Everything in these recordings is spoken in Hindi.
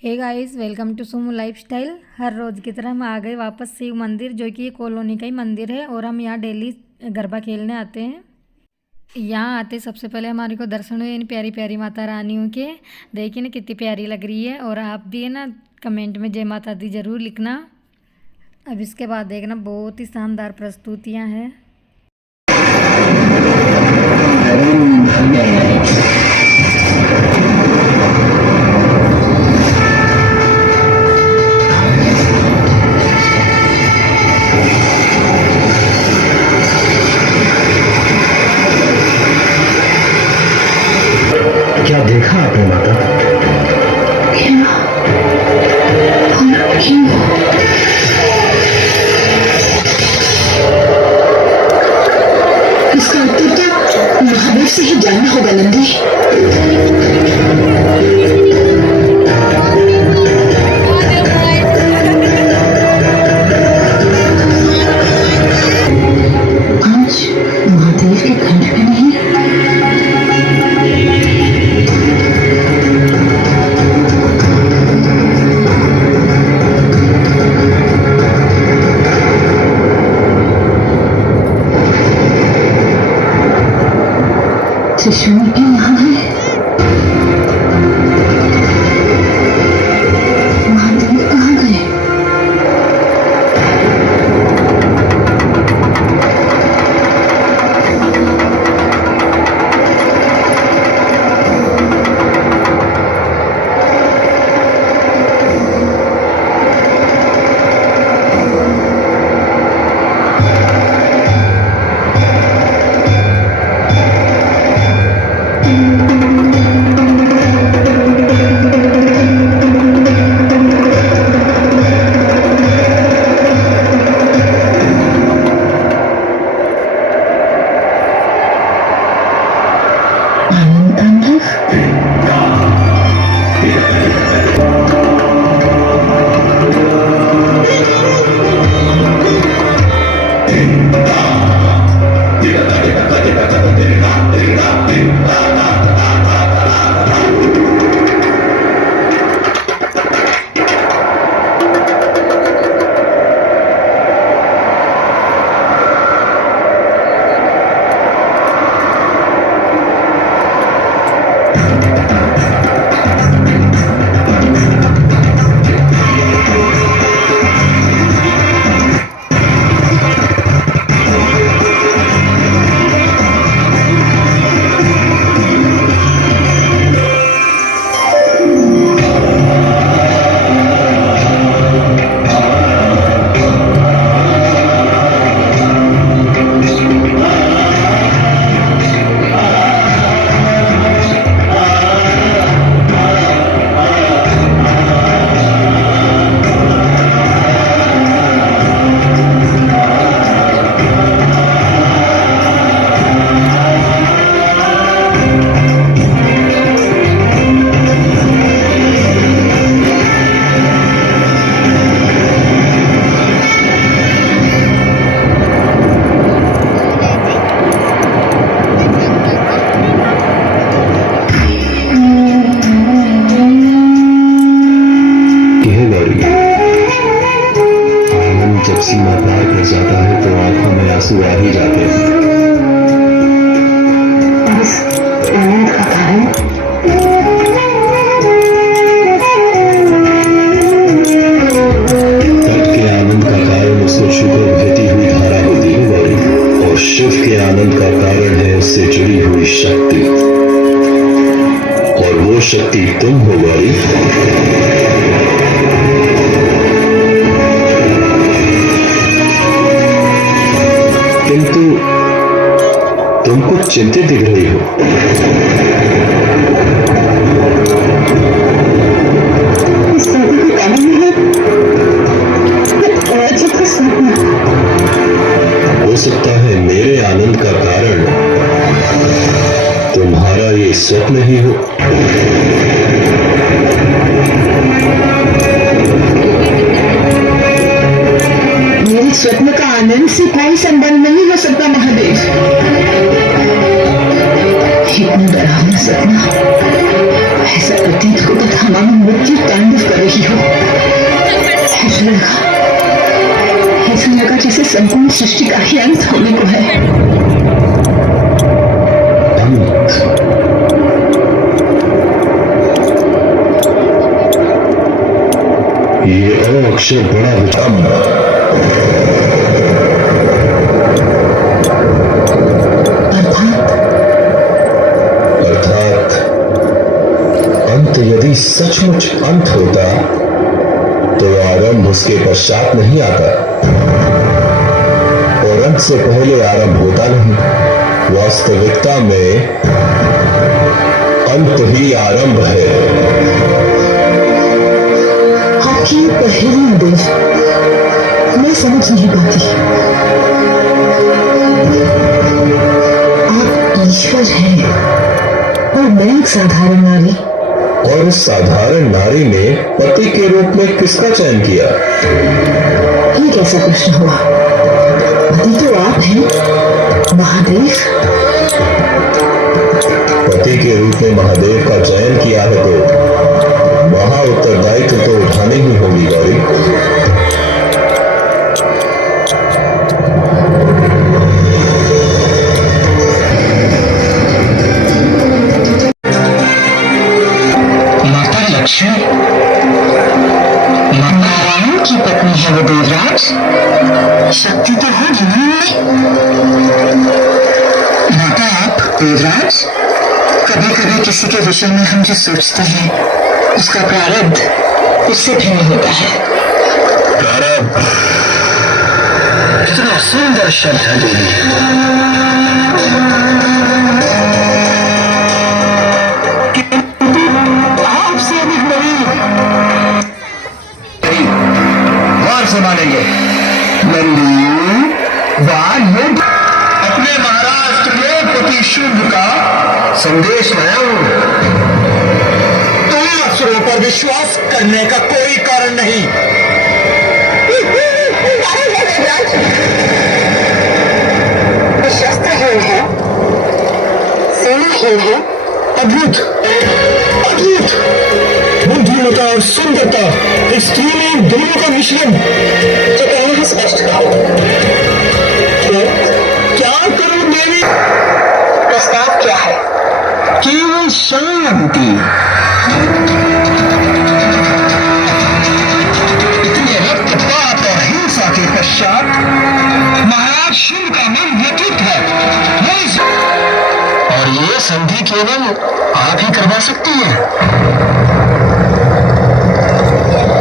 Hey guys, welcome to Sumo lifestyle. हर रोज़ की तरह हम आ गए वापस शिव मंदिर, जो कि ये कॉलोनी का ही मंदिर है और हम यहाँ डेली गरबा खेलने आते हैं। यहाँ आते सबसे पहले हमारे को दर्शन हुए इन प्यारी प्यारी माता रानियों के। देखिए ना कितनी प्यारी लग रही है। और आप भी है ना कमेंट में जय माता दी ज़रूर लिखना। अब इसके बाद देखना बहुत ही शानदार प्रस्तुतियाँ हैं। क्या देखा आपने माता? क्या और क्यों? इसका उत्तर तो महादेव से ही जानना होगा नंदी। आज महादेव के खंड में नहीं। त्रिशूल भी यहाँ है। महादेव कहाँ गए? जब सीमा पार कर जाता है तो आंखों में आंसू आ ही जाते हैं। बस आनंद का कारण तट के आनंद का कारण उससे छूकर बहती हुई धारा होती है गौरी, और शिव के आनंद का कारण है उससे जुड़ी हुई शक्ति, और वो शक्ति तुम हो गौरी। किंतु तुम कुछ चिंतित दिख रही हो। इस शादी का कारण है राजा का सपना। हो सकता है मेरे आनंद का कारण तुम्हारा ये स्वप्न ही हो। मेरे स्वप्न का आनंद से कोई संबंध नहीं हो सकता महादेव। इतना डरावना सपना ऐसा प्रतीत होता था मानो क्यों तांडव कर रही हो? ऐसा लगा जैसे संपूर्ण सृष्टि का ही अंत होने को है। ये अक्षर बड़ा विषम अर्थात अंत यदि सचमुच अंत होता तो आरंभ उसके पश्चात नहीं आता, और अंत से पहले आरंभ होता नहीं। वास्तविकता में अंत ही आरंभ है। आपकी पहेली देव मैं समझ नहीं पाती। आप ईश्वर हैं और मैं एक साधारण नारी। और इस साधारण नारी ने पति के रूप में किसका चयन किया? ये कैसा प्रश्न हुआ? पति तो आप हैं, महादेव। पति के रूप में महादेव का चयन किया है तो वहां उत्तरदायित्व तो उठाने ही होगी गौरी। माता लक्ष्मी नारायण की पत्नी है वो देवराज। शक्ति तो है जिन्होंने। माता आप देवराज, कभी कभी किसी के विषय में हम जो सोचते हैं उसका प्रारब्ध उससे भिन्न होता है। प्रारब्ध कितना सुंदर शब्द है देवी। आपसे अधिक बड़ी वार सुनाएंगे। अपने महाराष्ट्र में पति शुभ का संदेश लाया हूं। तुम्हें अफसरों पर विश्वास करने का कोई कारण नहीं। शस्त्रहीन है, सेनाहीन है। अद्भुत अद्भुत बुद्धिमता और सुंदरता, इस स्त्री में दोनों का मिश्रण। जो कहना है स्पष्ट कहो। क्या करूं देवी? प्रस्ताव क्या है? केवल शांति। इतने रक्तपात और हिंसा के पश्चात महाराज शिव का मन व्यतीत है। और ये संधि केवल आप ही करवा सकती हैं।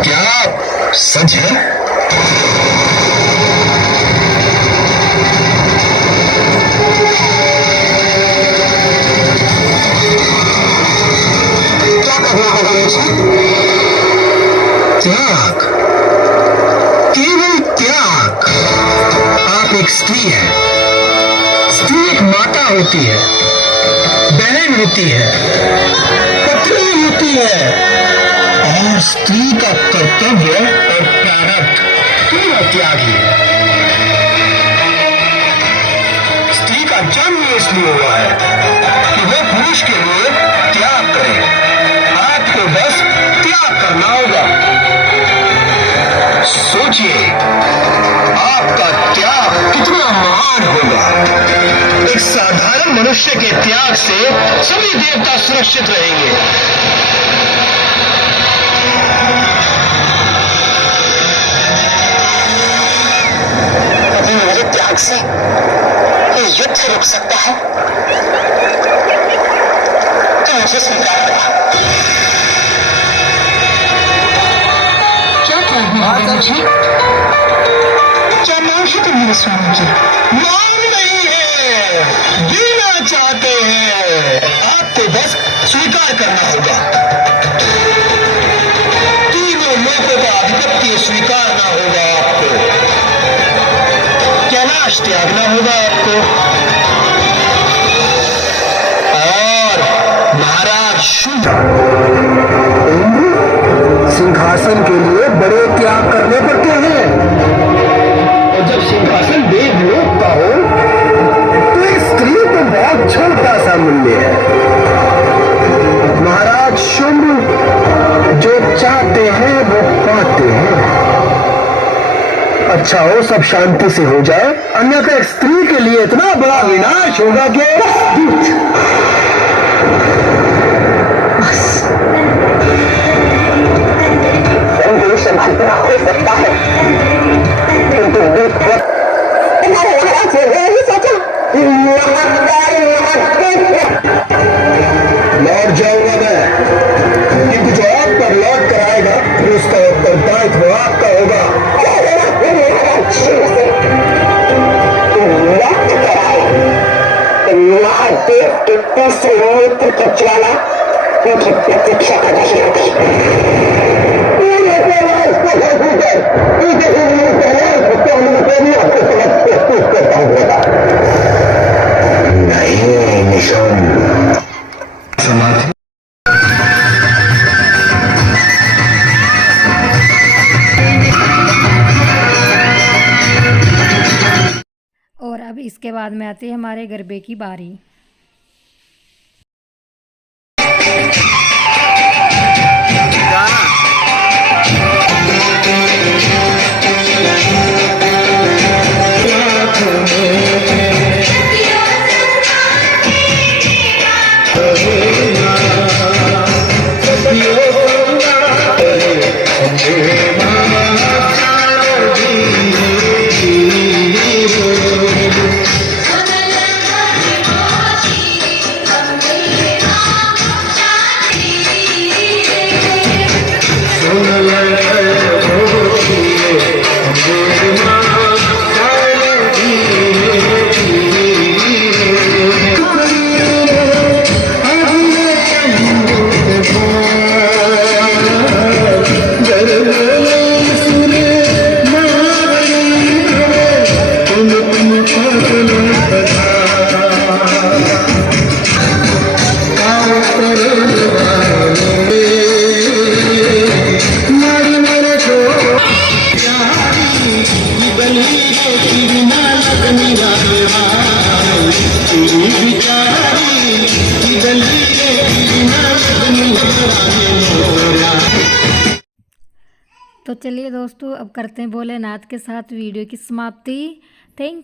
क्या सच है? क्या करना होगा मुझे? त्याग, केवल त्याग। आप एक स्त्री हैं। स्त्री एक माता होती है, बहन होती है, पत्नी होती है, और स्त्री का कर्तव्य और प्रारब्ध पूरा त्याग ही है। स्त्री का जन्म इसलिए हुआ है कि वो पुरुष के लिए त्याग करे। आपको बस त्याग करना होगा। सोचिए आपका त्याग कितना महान होगा। एक साधारण मनुष्य के त्याग से सभी देवता सुरक्षित रहेंगे। अभी मेरे त्याग से ये युद्ध रुक सकता है तो मुझे स्वीकार करा। क्या त्याग मिलेगा मुझे? क्या मांग है तुम मेरे स्वामी की? मांग नहीं है, जीना चाहते हैं। आपको बस स्वीकार करना होगा। तीनों लोगों का आधिपत्य स्वीकारना होगा आपको। कैलाश त्यागना होगा आपको। और महाराज शुभ सिंहासन के लिए बड़े त्याग करने पड़ते हैं। और जब सिंहासन देवलोक का हो तो एक स्त्री तो बहुत छोटा सा मूल्य है। महाराज शुभ जो अच्छा हो सब शांति से हो जाए, अन्यथा एक स्त्री के लिए इतना बड़ा विनाश होगा कि संभालना हो सकता है, किंतु लौट जाऊंगा मैं, किंतु जो आप पर लौट कर आएगा उसका उत्तरदायित्व आपका होगा। महादेव के तीसरे नेत्र की ज्वाला उनकी प्रतीक्षा कर रही होगी। नहीं निशान समाधि और अब इसके बाद में आती है हमारे गरबे की बारी। तो चलिए दोस्तों, अब करते हैं भोलेनाथ के साथ वीडियो की समाप्ति। थैंक